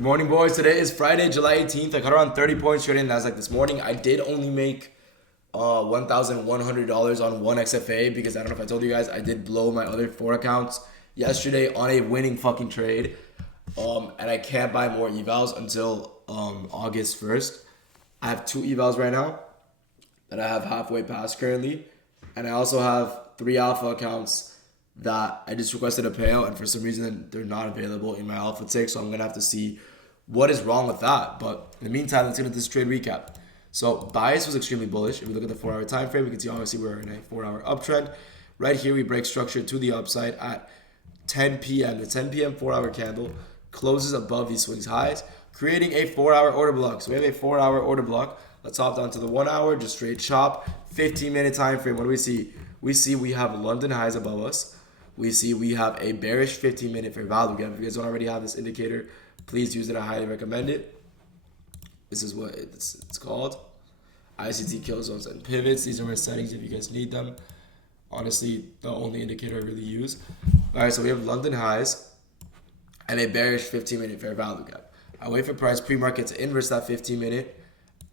Good morning, boys. Today is Friday, July 18th. I got around 30 points trading Nasdaq this morning. I did only make $1,100 on one XFA because I don't know if I told you guys, I did blow my other 4 accounts yesterday on a winning fucking trade. And I can't buy more evals until August 1st. I have 2 evals right now that I have halfway past currently. And I also have 3 alpha accounts that I just requested a payout, and for some reason they're not available in my alpha tick, so I'm gonna have to see what is wrong with that. But in the meantime, let's get into this trade recap. So bias was extremely bullish. If we look at the 4-hour time frame, we can see obviously we're in a 4-hour uptrend. Right here, we break structure to the upside at 10 p.m. The 10 p.m. 4-hour candle closes above these swings highs, creating a 4-hour order block. So we have a 4-hour order block. Let's hop down to the 1 hour, just straight chop. 15-minute time frame. What do we see? We have London highs above us. We have a bearish 15-minute fair value gap. If you guys don't already have this indicator, please use it. I highly recommend it. This is what it's called. ICT kill zones and pivots. These are my settings if you guys need them. Honestly, the only indicator I really use. All right, so we have London highs and a bearish 15-minute fair value gap. I wait for price pre-market to inverse that 15-minute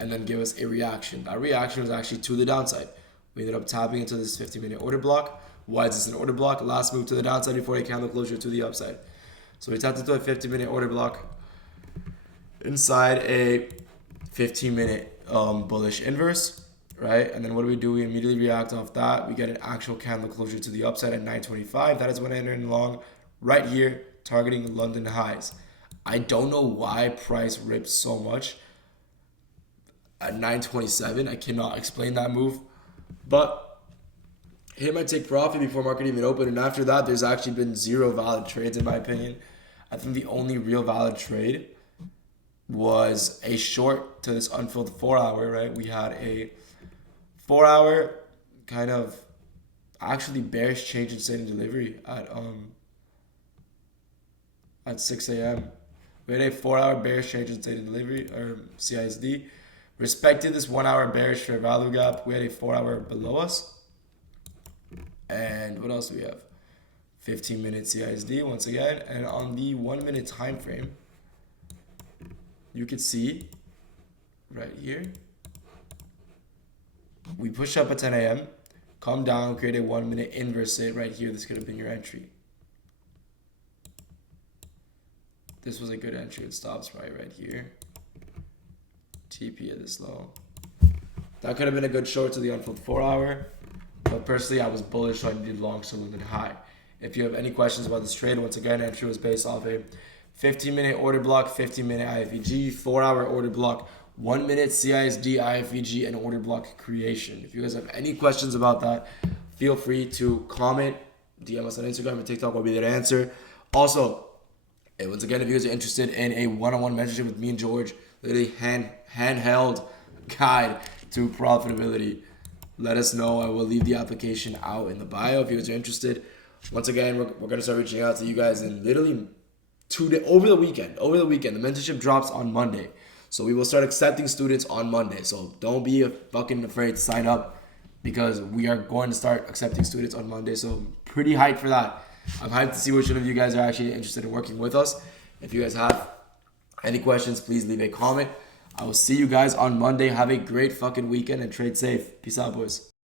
and then give us a reaction. That reaction was actually to the downside. We ended up tapping into this 15-minute order block. Why is this an order block? Last move to the downside before a candle closure to the upside. So we tapped into a 15-minute order block inside a 15-minute bullish inverse, right? And then what do? We immediately react off that. We get an actual candle closure to the upside at 925. That is when I entered in long right here, targeting London highs. I don't know why price ripped so much at 927. I cannot explain that move, but hit my take profit before market even opened, and after that, there's actually been 0 valid trades in my opinion. I think the only real valid trade was a short to this unfilled 4-hour, right? We had a 4-hour kind of actually bearish change in state and delivery at 6 a.m. We had a 4-hour bearish change in state and delivery, or CISD. Respected this 1-hour bearish fair value gap. We had a 4-hour below us. And what else do we have? 15-minute CISD once again. And on the 1-minute time frame, you could see right here, we push up at 10 a.m., come down, create a 1-minute inverse hit right here. This could have been your entry. This was a good entry. It stops right here. TP at this low. That could have been a good short to the unfilled 4-hour. But personally, I was bullish, so I needed long, so London high. If you have any questions about this trade, once again, entry was based off a 15-minute order block, 15-minute IFEG, 4-hour order block, 1-minute CISD, IFEG, and order block creation. If you guys have any questions about that, feel free to comment, DM us on Instagram and TikTok. I'll be there to answer. Also, once again, if you guys are interested in a one-on-one mentorship with me and George, literally handheld guide to profitability, let us know. I will leave the application out in the bio if you guys are interested. Once again, we're going to start reaching out to you guys in literally 2 days, over the weekend. The mentorship drops on Monday. So we will start accepting students on Monday. So don't be fucking afraid to sign up because we are going to start accepting students on Monday. So pretty hyped for that. I'm hyped to see which one of you guys are actually interested in working with us. If you guys have any questions, please leave a comment. I will see you guys on Monday. Have a great fucking weekend and trade safe. Peace out, boys.